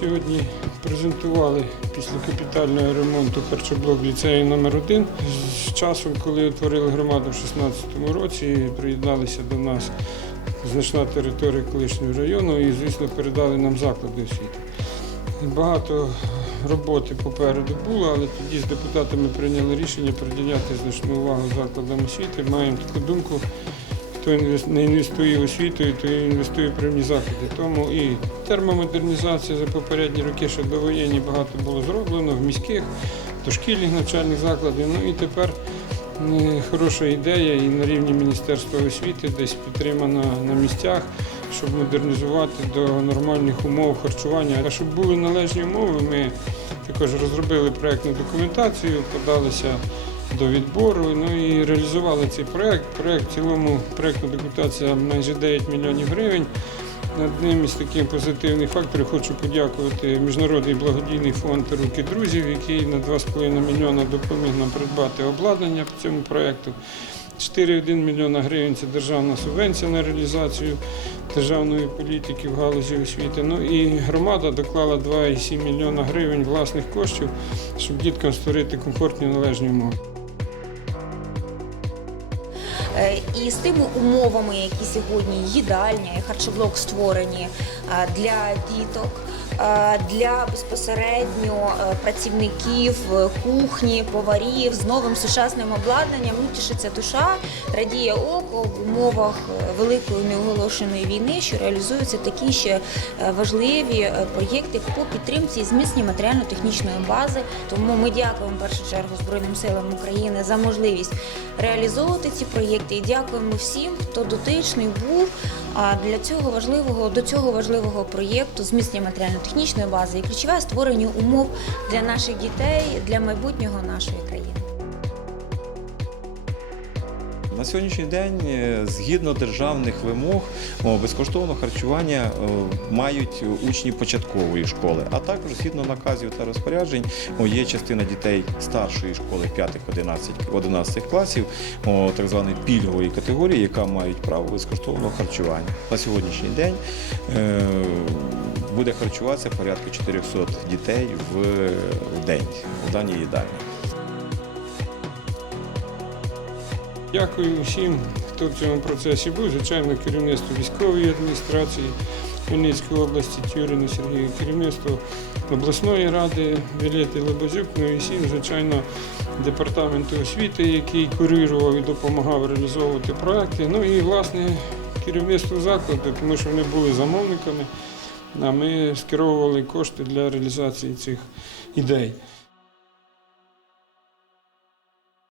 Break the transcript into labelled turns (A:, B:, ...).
A: Сьогодні презентували після капітального ремонту харчоблок ліцею номер 1 З часом, коли утворили громаду в 2016 році, приєдналися до нас значна територія колишнього району і, звісно, передали нам заклади освіти. Багато роботи попереду було, але тоді з депутатами прийняли рішення приділяти значну увагу закладам освіти. Маємо таку думку, хто не інвестує в освіту, то інвестує в певні заходи. Тому і термомодернізація за попередні роки, ще довоєнні багато було зроблено в міських, дошкільних навчальних закладах. Ну і тепер хороша ідея і на рівні Міністерства освіти десь підтримана на місцях, щоб модернізувати до нормальних умов харчування. А щоб були належні умови, ми також розробили проєктну документацію, подалися до відбору. Ну і реалізували цей проєкт. Проєкт в цілому проєктна документація майже 9 мільйонів гривень. Одним із таких позитивних факторів хочу подякувати Міжнародний благодійний фонд Руки друзів, який на 2,5 мільйона допоміг нам придбати обладнання по цьому проєкту. 4,1 мільйона гривень це державна субвенція на реалізацію державної політики в галузі освіти. Ну і громада доклала 2,7 мільйона гривень власних коштів, щоб діткам створити комфортні належні умови.
B: Е, І з тими умовами, які сьогодні їдальня і харчоблок створені е, для діток, е, для безпосередньо працівників кухні, поварів з новим сучасним обладнанням, ну, тішиться душа, радіє око в умовах великої неоголошеної війни, що реалізуються такі ще важливі проєкти по підтримці і зміцненню матеріально-технічної бази. Тому ми дякуємо в першу чергу Збройним силам України за можливість реалізовувати ці проєкти. І дякуємо всім, хто дотичний був для цього важливого до цього важливого проєкту зміцнення матеріально-технічної бази і ключове створення умов для наших дітей, для майбутнього нашої країни.
C: На сьогоднішній день, е, згідно державних вимог, безкоштовне харчування е, мають учні початкової школи, а також згідно наказів та розпоряджень є частина дітей старшої школи 5-11 класів, так званої пільгової категорії, яка мають право безкоштовного харчування. На сьогоднішній день е, буде харчуватися порядка 400 дітей в день в даній їдальні.
A: Дякую всім, хто в цьому процесі був. Звичайно, керівництву військової адміністрації Хмельницької області Тюрину Сергію, керівництву обласної ради Вілети Лебезюк, ну і всім, звичайно, департаменту освіти, який курирував і допомагав реалізовувати проекти. Ну і власне керівництву закладу, тому що вони були замовниками. А ми скеровували кошти для реалізації цих ідей.